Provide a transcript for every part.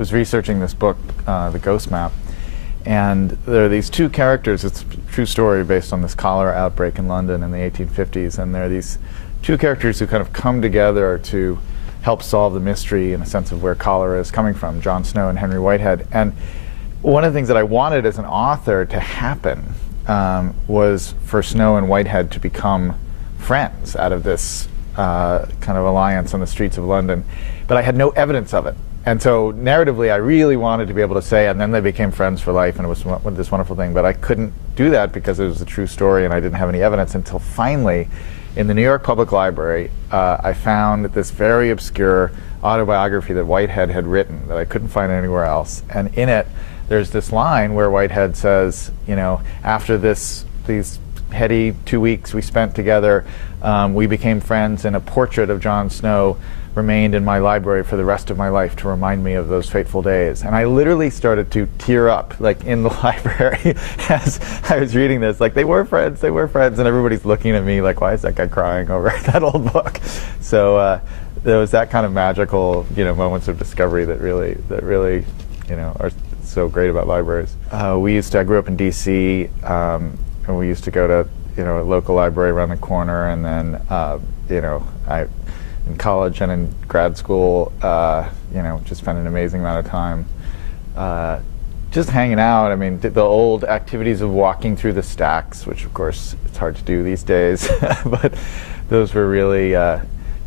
was researching this book, The Ghost Map, and there are these two characters. It's a true story based on this cholera outbreak in London in the 1850s, and there are these two characters who kind of come together to help solve the mystery in a sense of where cholera is coming from, Jon Snow and Henry Whitehead. And one of the things that I wanted as an author to happen was for Snow and Whitehead to become friends out of this kind of alliance on the streets of London, but I had no evidence of it. And so narratively, I really wanted to be able to say, and then they became friends for life, and it was this wonderful thing, but I couldn't do that because it was a true story and I didn't have any evidence until finally, in the New York Public Library, I found this very obscure autobiography that Whitehead had written that I couldn't find anywhere else. And in it, there's this line where Whitehead says, you know, after these heady 2 weeks we spent together, we became friends, and a portrait of Jon Snow remained in my library for the rest of my life to remind me of those fateful days. And I literally started to tear up, like, in the library as I was reading this. Like, they were friends, and everybody's looking at me like, why is that guy crying over that old book? So there was that kind of magical, you know, moments of discovery that really, you know, are so great about libraries. I grew up in D.C., and we used to go to, you know, a local library around the corner, and then, you know, in college and in grad school, you know, just spent an amazing amount of time just hanging out. I mean, the old activities of walking through the stacks, which of course it's hard to do these days, but those were really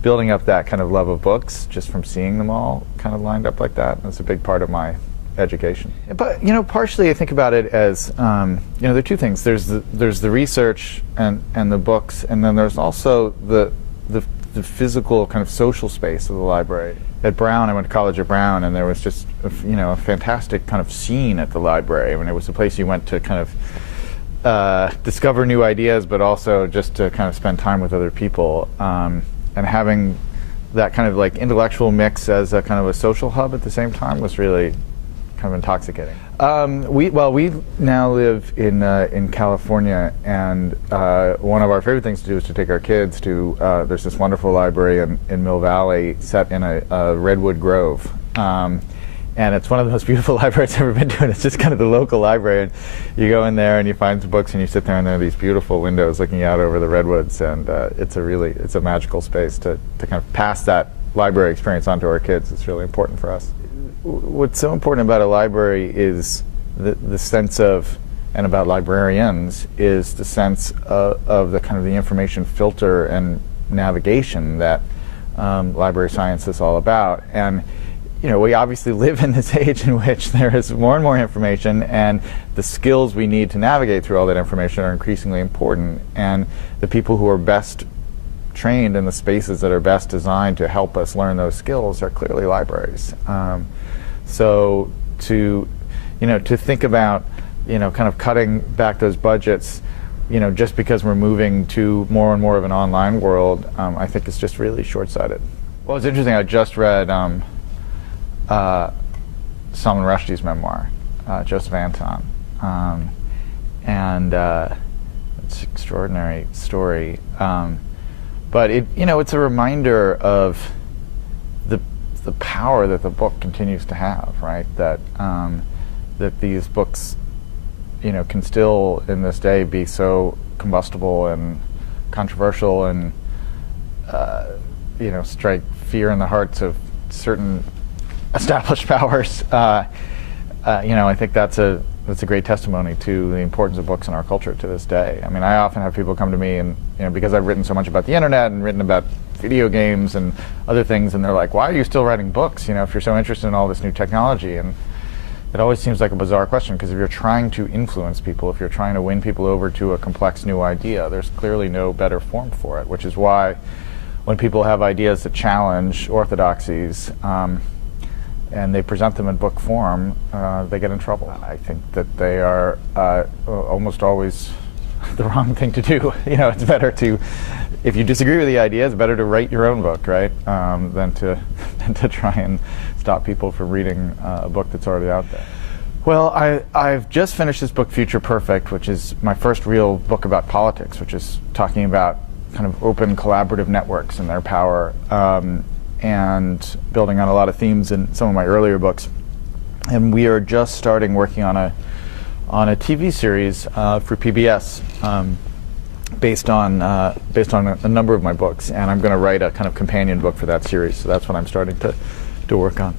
building up that kind of love of books just from seeing them all kind of lined up like that. That's a big part of my education. But, you know, partially I think about it as, you know, there are two things. There's the research and the books, and then there's also the physical kind of social space of the library. At Brown, I went to college at Brown, and there was just you know, a fantastic kind of scene at the library. I mean, it was a place you went to kind of discover new ideas, but also just to kind of spend time with other people. And having that kind of like intellectual mix as a kind of a social hub at the same time was really kind of intoxicating. We now live in California, and one of our favorite things to do is to take our kids to, there's this wonderful library in Mill Valley set in a redwood grove. And it's one of the most beautiful libraries I've ever been to, and it's just kind of the local library. And you go in there and you find some books and you sit there, and there are these beautiful windows looking out over the redwoods, and it's a magical space to kind of pass that library experience on to our kids. It's really important for us. What's so important about a library is the sense of, and about librarians, is the sense of the kind of the information filter and navigation that library science is all about. And you know, we obviously live in this age in which there is more and more information, and the skills we need to navigate through all that information are increasingly important. And the people who are best trained in the spaces that are best designed to help us learn those skills are clearly libraries. So to think about, you know, kind of cutting back those budgets, you know, just because we're moving to more and more of an online world, I think it's just really short-sighted. Well, it's interesting. I just read Salman Rushdie's memoir, Joseph Anton, and it's an extraordinary story. But it's a reminder of the power that the book continues to have, right? That that these books, you know, can still in this day be so combustible and controversial, and you know, strike fear in the hearts of certain established powers. You know, I think that's a great testimony to the importance of books in our culture to this day. I mean, I often have people come to me, and you know, because I've written so much about the internet and written about video games and other things, and they're like, "Why are you still writing books? You know, if you're so interested in all this new technology?" And it always seems like a bizarre question, because if you're trying to influence people, if you're trying to win people over to a complex new idea, there's clearly no better form for it. Which is why, when people have ideas that challenge orthodoxies, and they present them in book form, they get in trouble. I think that they are almost always the wrong thing to do. You know, it's better to, if you disagree with the idea, it's better to write your own book, right? Than to try and stop people from reading a book that's already out there. Well, I've just finished this book, Future Perfect, which is my first real book about politics, which is talking about kind of open collaborative networks and their power, and building on a lot of themes in some of my earlier books. and we are just starting working on a TV series for PBS. Based on a number of my books, and I'm going to write a kind of companion book for that series. So that's what I'm starting to work on.